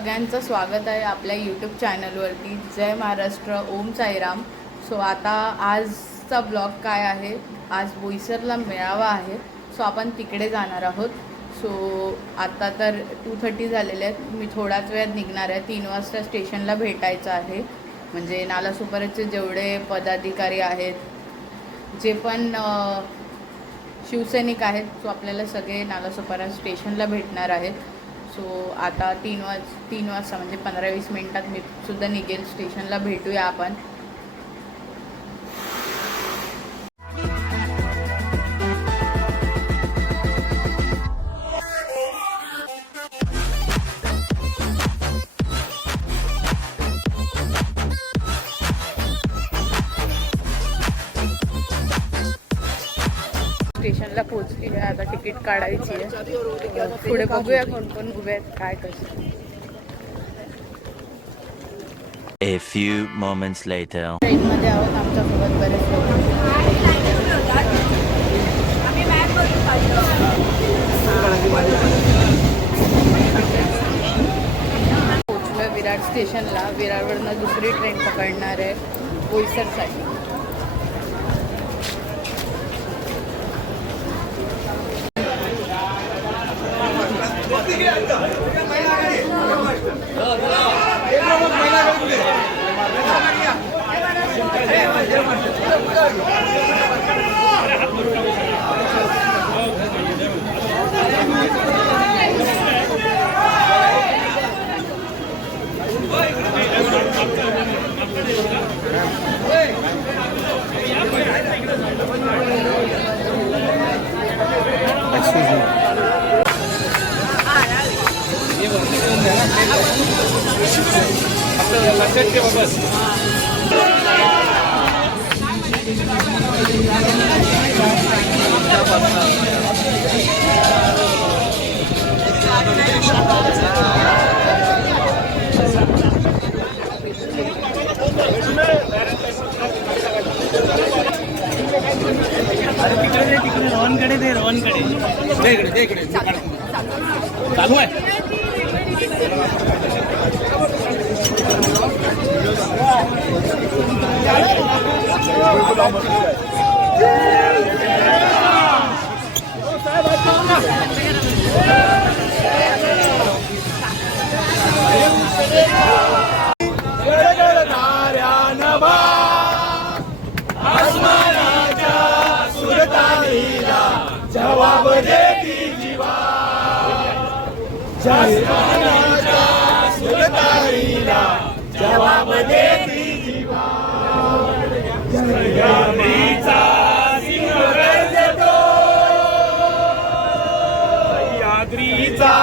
सगळ्यांचं स्वागत आहे आपल्या यूट्यूब चॅनलवरती. जय महाराष्ट्र, ओम साईराम. सो आता आजचा ब्लॉग काय आहे, आज बोईसरला मेळावा आहे. सो आपण तिकडे जाणार आहोत. सो आता तर 2:30 झालेले आहेत. मी थोड्याच वेळात निघणार आहे. 3 वाजता स्टेशनला भेटायचं आहे. म्हणजे नालासोपाराचे जेवढे पदाधिकारी आहेत, जे पण शिवसैनिक आहेत, सो आपल्याला सगळे नालासोपारा स्टेशनला भेटणार आहेत. सो आता 3 वाजता म्हणजे 15-20 मिनटात मी सुद्धा निघेल स्टेशनला. भेटूया आपण. स्टेशनला पोहोचली आहे. आता तिकीट काढायची आहे. पुढे बघूया कोण कोण उभे आहेत, काय कसं. A few moments later. ट्रेनमध्ये आहोत. आमच्यासोबत बरेच लोक. पोहोचलोय विरार स्टेशनला. विरारवरनं दुसरी ट्रेन पकडणार आहे बोईसरसाठी. चालू आहे. जवाब देती जीवा, जास्मानाच्या सुरताईला जवाब देती जीवा. यात्रीचा सिंह गरजतो, यात्रीचा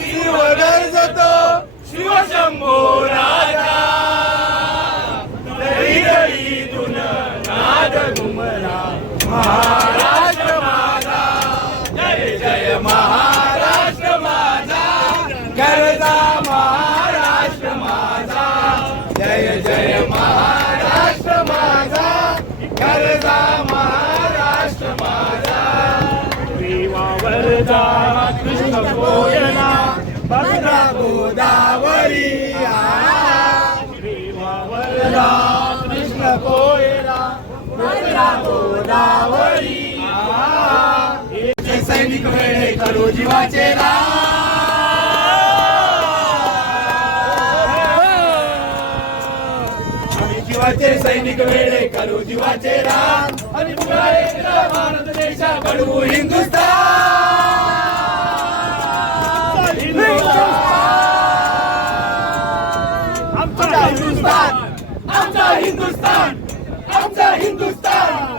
सिंह गरजतो, शिवशंभो राजा. दरी दरीतून नाद घुमला महाराष्ट्र माझा. जय जय महाराष्ट्र माझा, गरजा महाराष्ट्र माझा. जय जय महाराष्ट्र माझा, गरजा महाराष्ट्र माझा. देवावरचा कृष्ण कोयना भद्रा गोदावरी. देवावरचा कृष्ण कोयना भद्रा गोदावरी. सैनिक वेळे करू जीवाचे राम. आम्ही जीवाचे सैनिक वेळे करू जीवाचे राम. आणि पुन्हा एकदा भारत देशा घडवू हिंदुस्थान. आमचा हिंदुस्थान, आमचा हिंदुस्थान, आमचा हिंदुस्थान.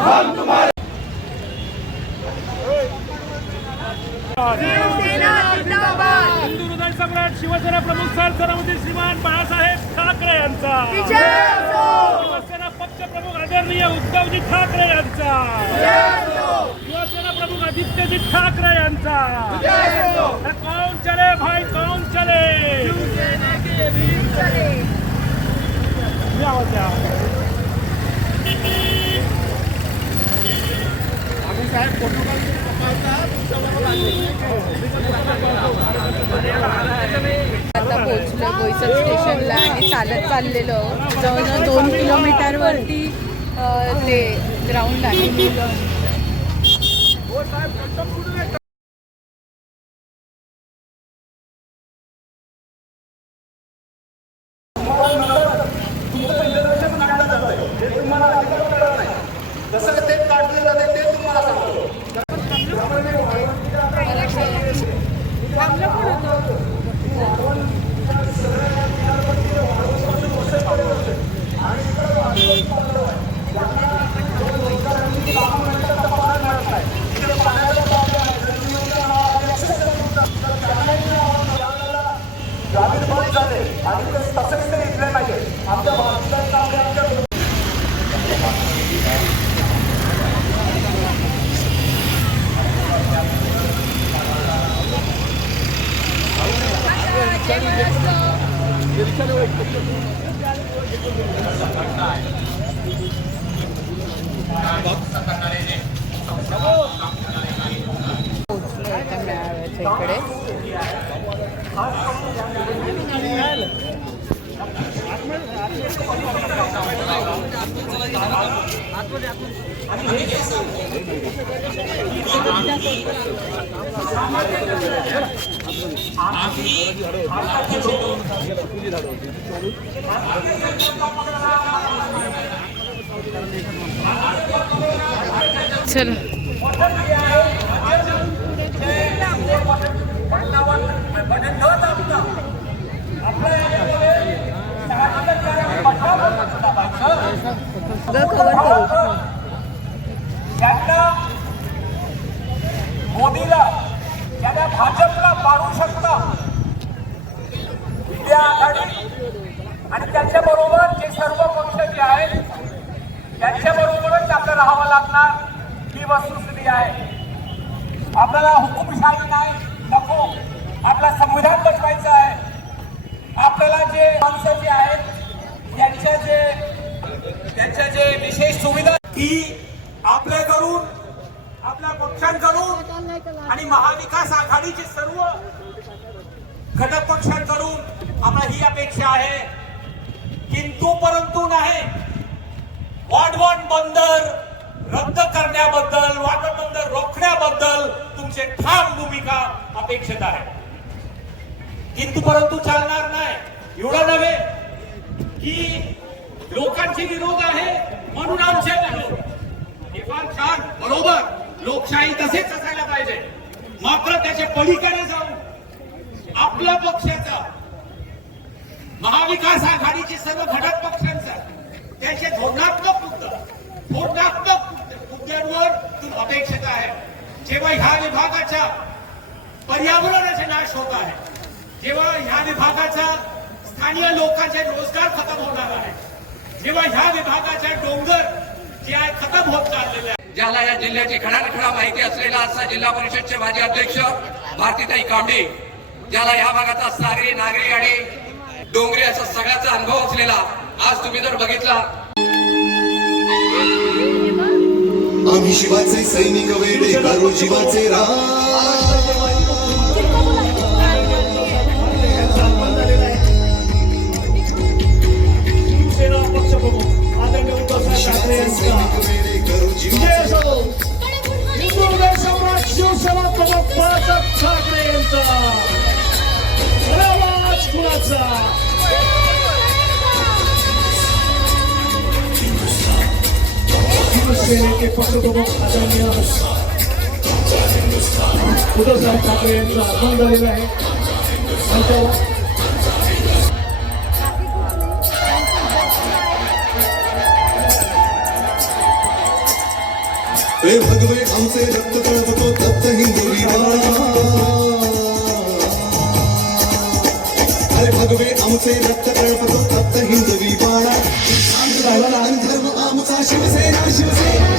हिंदू हृदय सम्राट शिवसेना प्रमुख सरसरमती श्रीमान बाळासाहेब ठाकरे यांचा, शिवसेना पक्ष प्रमुख आदरणीय उद्धवजी ठाकरे यांचा, शिवसेना प्रमुख आदित्यजी ठाकरे यांचा। कौन चले भाई कौन चले, आवाज द्या। साहेब फोटो आता पोहोचलो बोईसर स्टेशनला आणि चालत चाललेलो जवळजवळ 2 किलोमीटरवरती ते ग्राउंड आहे। जसं ते काढले जाते ते तुम्हाला सांगतो। आणि तसंच ते इथले नाही आमच्या इकडे चल मोदीला ज्यांना भाजपला पाडू शकता इंडिया आघाडी आणि त्यांच्याबरोबर जे सर्व पक्ष जे आहेत त्यांच्याबरोबरच आपल्याला राहावं लागणार ही वस्तुस्थिती आहे। आपल्याला हुकुमशाही नाही नको, आपला संविधान बसवायचं आहे। आपल्याला जे माणसं जे आहेत त्यांच्या जे विशेष सुविधा की आपल्याकडून आपल्या पक्षांकडून आणि महाविकास आघाडीचे सर्व घटक पक्षांकडून आम्हाला ही अपेक्षा आहे। किंतु परंतु नाही, वाढवण बंदर रद्द करण्याबद्दल, वाढवण बंदर रोखण्याबद्दल तुमचे ठाम भूमिका अपेक्षित आहे। किंतु परंतु चालणार नाही। एवढं नव्हे की लोकांची विरोध आहे म्हणून आमचे विरोध, हे फार छान बरोबर, लोकशाही तसेच असायला पाहिजे। मात्र त्याच्या पलीकडे जाऊन आपल्या पक्षाचा, महाविकास आघाडीचे सर्व घटक पक्षांचा त्याचे धोरणात्मक मुद्द्यांवर अपेक्षित आहे। जेव्हा ह्या विभागाच्या पर्यावरणाचा नाश होत आहे, जेव्हा ह्या विभागाचा स्थानिक लोकांचे रोजगार खतम होणार आहे, जेव्हा ह्या विभागाच्या डोंगर जे आहे खतम होत चाललेले आहे, ज्याला या जिल्ह्याची खडानखडा माहिती असलेला असा जिल्हा परिषदचे माजी अध्यक्ष भारतीताई कांबळे, ज्याला या भागाचा सागरी, नागरी आणि डोंगरी असा सगळ्याचा अनुभव असलेला, आज तुम्ही जर बघितला आम्ही शिवाचे सैनिक वेडे करू जीवाचे शिवसेना पक्ष प्रमुख आदरणीय उद्धवसाहेब ठाकरे यांचा हिंदू हृदय सम्राट शिवसेना प्रमुख बाळासाहेब ठाकरे यांचा आवाज कुणाचा। शिवसेनेचे पक्ष प्रमुख आदरणीय उद्धवसाहेब ठाकरे यांचा आगमन झालेला आहे। मंचावर हे भगवे आमचे रक्त कळवतो तप्त हिंदवी बाळा, अरे भगवे आमचे रक्त कळवतो तप्त हिंदवी बाळा, धर्म आमचा शिवसेना शिवसेना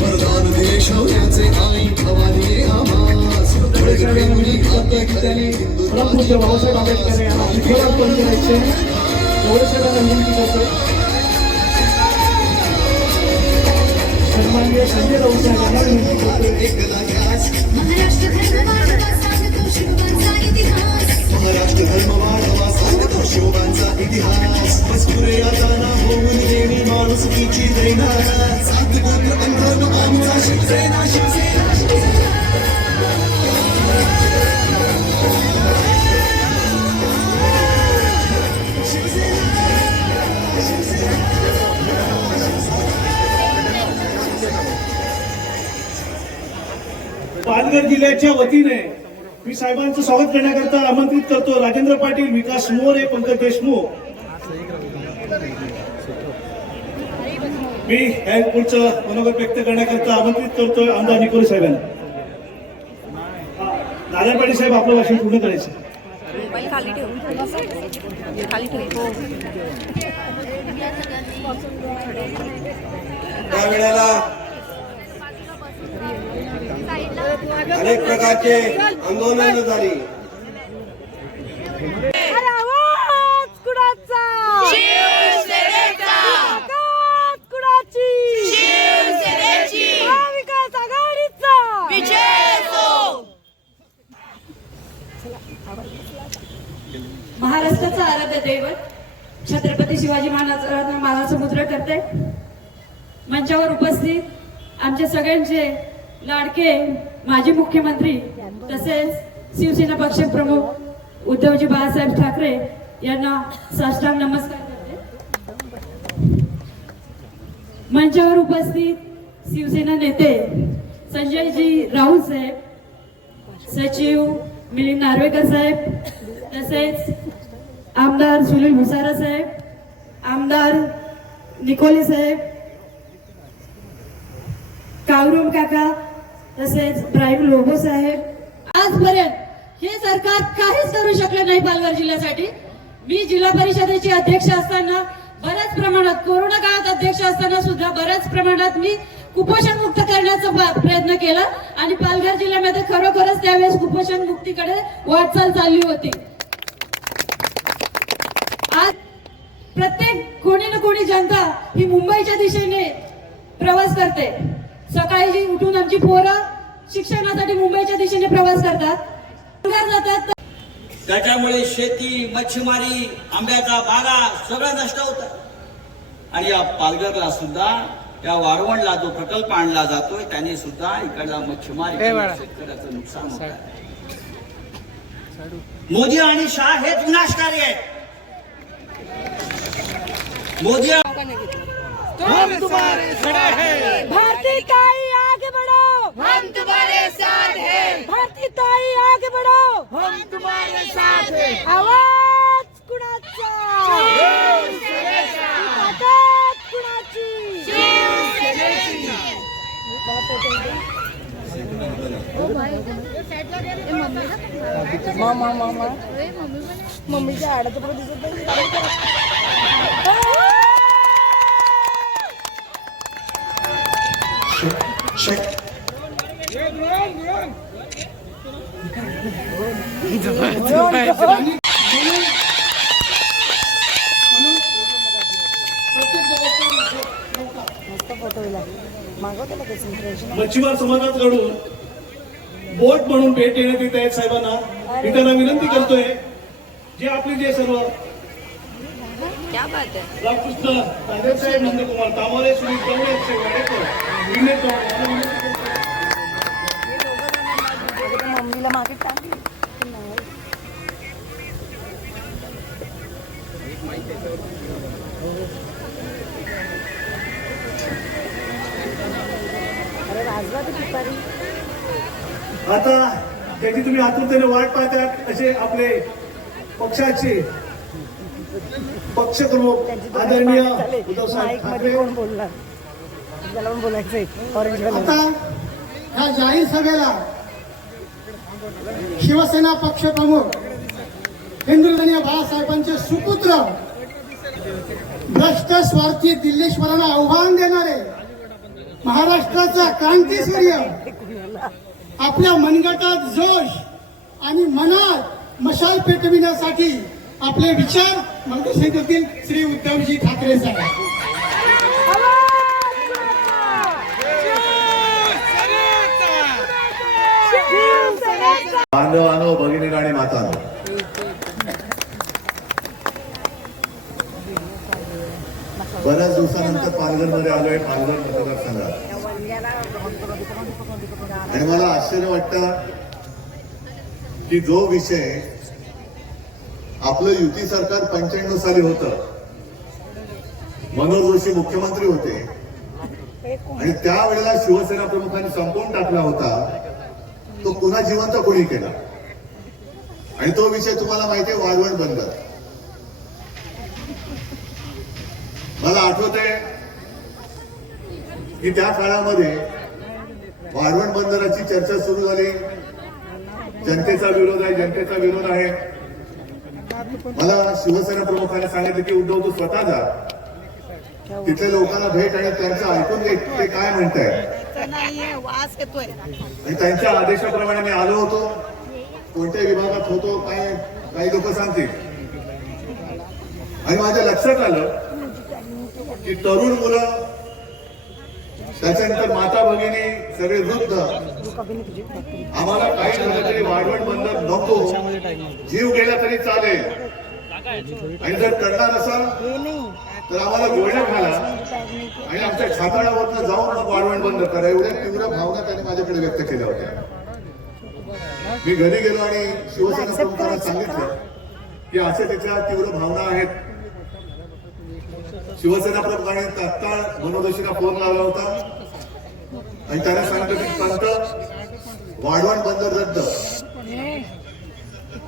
वरदान दे शौर्याचे आई भवानी आम्हास, बळकटी मुली हात खऱ्याने परमपूज्य बाबासाहेब आंबेडकर यांना अभिवादन करून द्यायचे. एवढे सगळ्यांना विनंती करतो. सन्माननीय संजय राऊत साहेब यांना विनंती करतो. महाराष्ट्र धर्म वाढवा सांगतो शिवबांचा इतिहास, मजकुरे यातना होऊन देणी माणुसकीची दैना, सात गोत्र अंधर्म आमचा शिवसेना शिवसेना शिवसेना. पालघर जिल्ह्याच्या वतीने मी साहेबांचं स्वागत करण्याकरता आमंत्रित करतो राजेंद्र पाटील, विकास मोरे, पंकज देशमुख. मी हे पुढचं मनोगत व्यक्त करण्याकरता आमंत्रित करतोय आमदार निकोले साहेबांना. नारायण पाटील साहेब आपलं भाषण पूर्ण करायचं. खाली ठेव. त्यावेळेला अनेक प्रकारचे आंदोलन झाली. महाराष्ट्राचा आराध्य दैवत छत्रपती शिवाजी महाराजांचा मुद्रा करते. मंचावर उपस्थित आमचे सगळ्यांचे लाडके माजी मुख्यमंत्री तसेच शिवसेना पक्ष प्रमुख उद्धवजी बाळासाहेब ठाकरे यांना साष्टांग नमस्कार करते. मंचावर उपस्थित शिवसेना नेते संजयजी राऊत साहेब, सचिव मिलिंद नार्वेकर साहेब, तसेच आमदार सुनील भुसारा साहेब, आमदार निकोले साहेब, कावरूम काका, तसेच इब्राहिम लोबो साहेब. आजपर्यंत हे सरकार काहीच करू शकलं नाही पालघर जिल्ह्यासाठी. मी जिल्हा परिषदेची अध्यक्ष असताना बऱ्याच प्रमाणात, कोरोना काळात अध्यक्ष असताना सुद्धा बऱ्याच प्रमाणात मी कुपोषण मुक्त करण्याचा प्रयत्न केला आणि पालघर जिल्ह्यामध्ये खरोखरच त्यावेळेस कुपोषण मुक्तीकडे वाटचाल चालली होती. आज प्रत्येक कोणी ना कोणी जनता ही मुंबईच्या दिशेने प्रवास करते. सकाळी जी उठून आमची पोरं शिक्षणासाठी मुंबईच्या दिशेने प्रवास करतात, जातात. त्याच्यामुळे शेती, मच्छीमारी, आंब्याचा बागा सगळं नष्ट होतं. आणि या पालघरला सुद्धा या वारवणला जो प्रकल्प आणला जातोय त्याने सुद्धा इकडला मच्छीमारी शेतकऱ्याचं नुकसान होत आहे. मोदी आणि शाह हेच विनाशकारी आहेत. मोदी हम तुम्हारे साथ हैं, भारती ताई आगे बढ़ो, हम तुम्हारे साथ हैं, भारती ताई आगे बढ़ो, हम तुम्हारे साथ हैं. आवाज कुणाचा, ताकद कुणाची, मम्मीच्या आडाचं पुढे दिसत फोटो मच्छीमार समाजाकडून बोट म्हणून भेट देण्यात येत आहेत साहेबांना. मी त्यांना विनंती करतोय जे आपले जे सर्व रामकृष्ण नांदेड साहेब, नंदकुमार तामारे, सुनील गवळे, साहेब वाडेकर, विनय चव्हाण यांना विनंती करतोय. मम्मीला मागे टाकली. आता त्याची तुम्ही आतुरतेने वाट पाहतात असे आपले पक्षाचे पक्षप्रमुख आदरणीय उद्धव साहेब ठाकरे. आता ह्या जाहीर सभेला शिवसेना पक्षप्रमुख हिंदुस्थानी बाळासाहेबांचे सुपुत्र भ्रष्ट स्वार्थी दिल्लीश्वरांना आव्हान देणारे महाराष्ट्राचा क्रांतीसूर्य आपल्या मनगटात जोश आणि मनात मशाल पेटविण्यासाठी आपले विचार मार्गदर्शन करतील श्री उद्धवजी ठाकरे साहेब. बांधवानो, भगिनी आणि मातानो, बऱ्याच दिवसानंतर पालघरमध्ये आलोय, पालघर मतदारसंघात. आणि मला आश्चर्य वाटतं की जो विषय आपलं युती सरकार 95 साली होतं, मनोहर जोशी मुख्यमंत्री होते आणि त्यावेळेला शिवसेना प्रमुखांनी संपवून टाकला होता, तो पुन्हा जिवंत कोणी केला. आणि तो विषय तुम्हाला माहिती आहे, वाळवंट बंदर. मला आठवतंय की त्या काळामध्ये वाळवंट बंदराची चर्चा सुरू झाली. जनतेचा विरोध आहे, जनतेचा विरोध आहे. मला शिवसेना प्रमुखांनी सांगितलं की उद्धव तू स्वतः जा, तिथल्या लोकांना भेट आणि त्यांचं ऐकून घे ते काय म्हणताय. आणि त्यांच्या आदेशाप्रमाणे मी आलो होतो. कोणत्या विभागात होतो काही लोक सांगतील. आणि माझ्या लक्षात आलं की तरुण मुलं, त्याच्यानंतर माता भगिनी, सगळे वृद्ध, आम्हाला काही झालं तरी वाळवंट बंदर नको, जीव गेला तरी चालेल, आणि जर करणार असाल तर आम्हाला गोळ्या घाला आणि आमच्या छाताळावरनं जाऊन मग वाळवंट बंद करा. एवढ्या तीव्र भावना त्यांनी माझ्याकडे व्यक्त केल्या होत्या. मी घरी गेलो आणि शिवसेना प्रमुखांना सांगितलं की अशा त्याच्या तीव्र भावना आहेत. शिवसेना प्रमुखांनी तात्काळ मनोहर जोशींना फोन लावला होता आणि त्यांना सांगितलं की पंत, वाळवंट बंदर रद्द.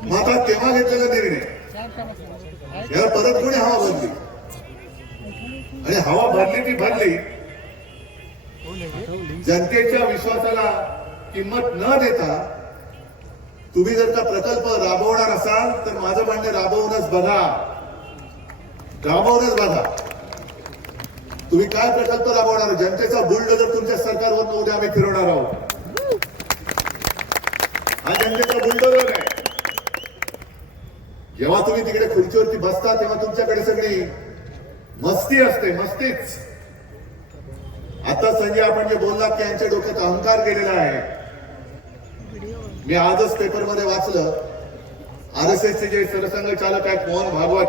मग आता तेव्हा घेतलेला निर्णय याला परत कोणी हवा भरली आणि हवा भरली ती भरली. जनतेच्या विश्वासाला किंमत न देता तुम्ही जर का प्रकल्प राबवणार असाल तर माझं म्हणणं राबवूनच बघा, राबवूनच बघा. तुम्ही काय प्रकल्प राबवणार? जनतेचा बुलडोजर तुमच्या सरकारवर उद्या आम्ही फिरवणार आहोत. हा जनतेचा बुलडोजर आहे. जेव्हा तुम्ही तिकडे खुर्चीवरती बसता तेव्हा तुमच्याकडे सगळी मस्ती असते, मस्तीच. आता संजय आपण जे बोललात की यांच्या डोक्यात अहंकार गेलेला आहे. मी आजच पेपरमध्ये वाचलं, RSSचे जे सरसंघचालक आहेत मोहन भागवत,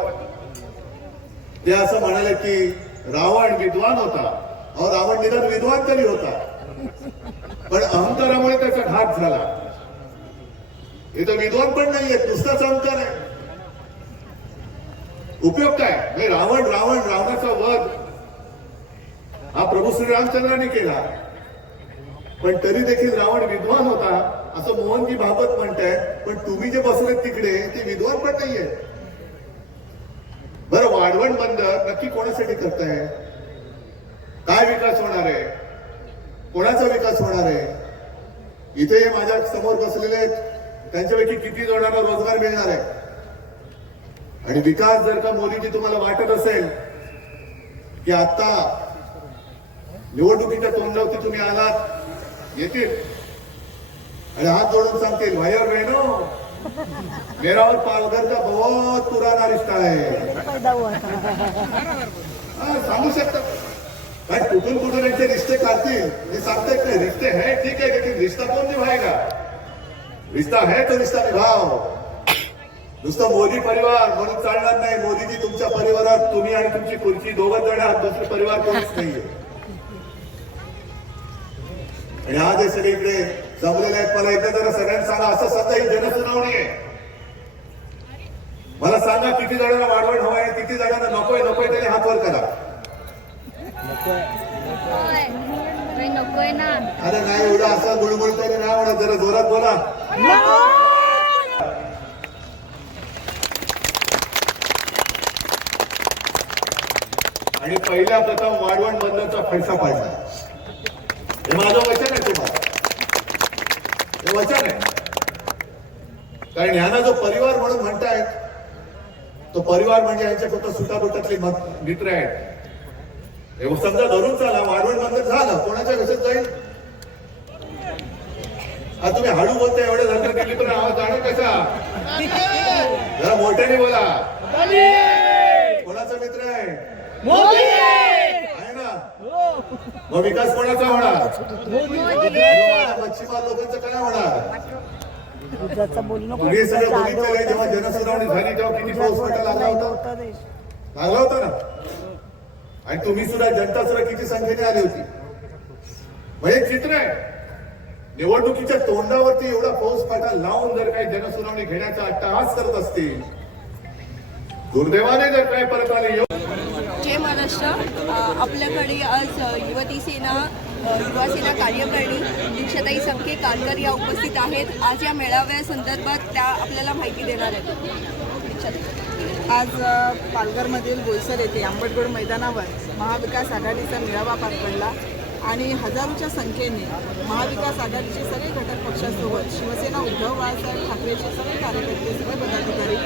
ते असं म्हणाले की रावण विद्वान होता. अहो, रावण निदान विद्वान तरी होता, पण अहंकारामुळे त्याचा घात झाला. इथं विद्वान पण नाहीये, नुसताच अहंकार आहे. उपयोग काय? रावणाचा वध हा प्रभू श्रीरामचंद्रांनी केला, पण तरी देखील रावण विद्वान होता असं मोहनजी भागवत म्हणतायत. पण तुम्ही जे बसलेत तिकडे ते विद्वान पण नाहीये. बरं, वाळवंट बंदर नक्की कोणासाठी करताय? काय विकास होणार आहे? कोणाचा विकास होणार आहे? इथे माझ्या समोर बसलेले आहेत, त्यांच्यापैकी किती जणांना रोजगार मिळणार आहे? आणि विकास जर का मोदीजी तुम्हाला वाटत असेल की आता निवडणुकीच्या तोंडावरती तुम्ही आलात, येतील आणि हात जोडून सांगतील भाई बहनो, मेरा और पालघर का बहुत पुराना रिश्ता है, सांगू शकतात. काय कुठून कुठून यांचे रिश्ते काढतील हे सांगता येत नाही. रिश्ते है ठीक है, लेकिन रिश्ता कोण निभाएगा? रिश्ता है तो रिश्ता निभाव. नुसतं मोदी परिवार म्हणून चालणार नाही. मोदीजी तुमच्या परिवारात तुम्ही आणि तुमची खुर्ची दोघं जण आहात, दुसरे परिवार कोणीच नाहीये. आणि आज हे सगळे इकडे जमलेले आहेत. मला एकदा जरा सगळ्यांना सांगा, असं सध्या ही जनसुनावणी आहे. मला सांगा किती जणांना वाढवण हवं आहे, किती जणांना नकोय नकोय त्याने हात वर करा. नकोय ना. अरे नाही एवढं असं गुळगुळताना नाही म्हणत, जरा जोरात बोला. आणि पहिल्या प्रथम वाढवण बंदचा फैसा पाडला. हे माझं वचन आहे तुम्हाला, हे वचन आहे. कारण ह्यांना जो परिवार म्हणून म्हणतायत तो परिवार म्हणजे यांच्या फक्त सुटाबुटातले मित्र आहेत. हे समजा धरून चाला, वाढवण बंद झालं, कोणाच्या घशात जाईल? आज तुम्ही हळू बोलता, एवढे धंदा केली पण आवाज जाणं कसा? जरा मोठ्याने बोला. कोणाचा मित्र आहे? आहे ना? मग विकास कोणाचा होणार? मच्छीमार लोकांचं काय होणार? तुम्ही सगळं बघितलेलं आहे. जेव्हा जनसुनावणी झाली तेव्हा किती पाऊस पडा लागला होता ना. आणि तुम्ही सुद्धा, जनता सुद्धा किती संख्येने आली होती. म्हणजे चित्र आहे. निवडणुकीच्या तोंडावरती एवढा पाऊस फाटा लावून जर काही जनसुनावणी घेण्याचा अट्टहास करत असतील, दुर्दैवाने जर काय परत आले. जय महाराष्ट्र. आपल्याकडे आज युवा सेना कार्यकारिणी दीक्षाताई संखे कालकर या उपस्थित आहेत. आज या मेळाव्यासंदर्भात त्या आपल्याला माहिती देणार आहेत. आज पालघरमधील बोईसर येथे आंबटगड मैदानावर महाविकास आघाडीचा मेळावा पार पडला आणि हजारोच्या संख्येने महाविकास आघाडीचे सगळे घटक पक्षासोबत शिवसेना उद्धव बाळासाहेब ठाकरेचे सगळे कार्यकर्ते, सगळे पदाधिकारी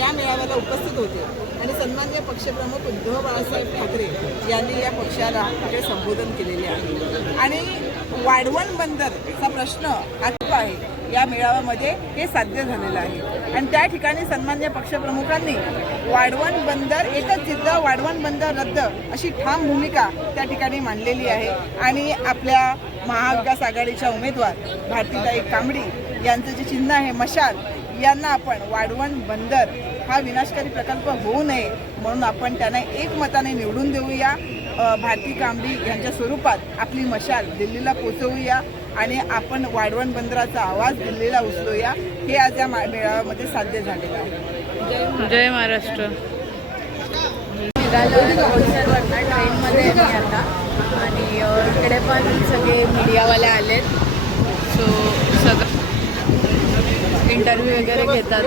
या मेळाव्याला उपस्थित होते. आणि सन्माननीय पक्षप्रमुख उद्धव बाळासाहेब ठाकरे यांनी या पक्षाला तिकडे संबोधन केलेले आहे. आणि वाढवण बंदरचा प्रश्न आजचा आहे या मेळाव्यामध्ये हे साध्य झालेलं आहे. आणि त्या ठिकाणी सन्माननीय पक्षप्रमुखांनी वाढवण बंदर, एकच जिद्द वाढवण बंदर रद्द अशी ठाम भूमिका त्या ठिकाणी मांडलेली आहे. आणि आपल्या महाविकास आघाडीच्या उमेदवार भारतीताई कांबडी यांचं जे चिन्ह आहे मशाल, यांना आपण वाढवण बंदर हा विनाशकारी प्रकल्प होऊ नये म्हणून आपण त्यांना एकमताने निवडून देऊया. भारती कांबडी यांच्या स्वरूपात आपली मशाल दिल्लीला पोचवूया आणि आपण वाढवण बंदराचा आवाज दिल्लीला उचलूया. हे आज या मेळाव्यामध्ये साध्य झालेलं आहे. जय महाराष्ट्र. निघालो बोईसरवरनं ट्रेनमध्ये मी आता, आणि इकडे पण सगळे मीडियावाले आलेत. सो सगळं इंटरव्ह्यू वगैरे घेतात.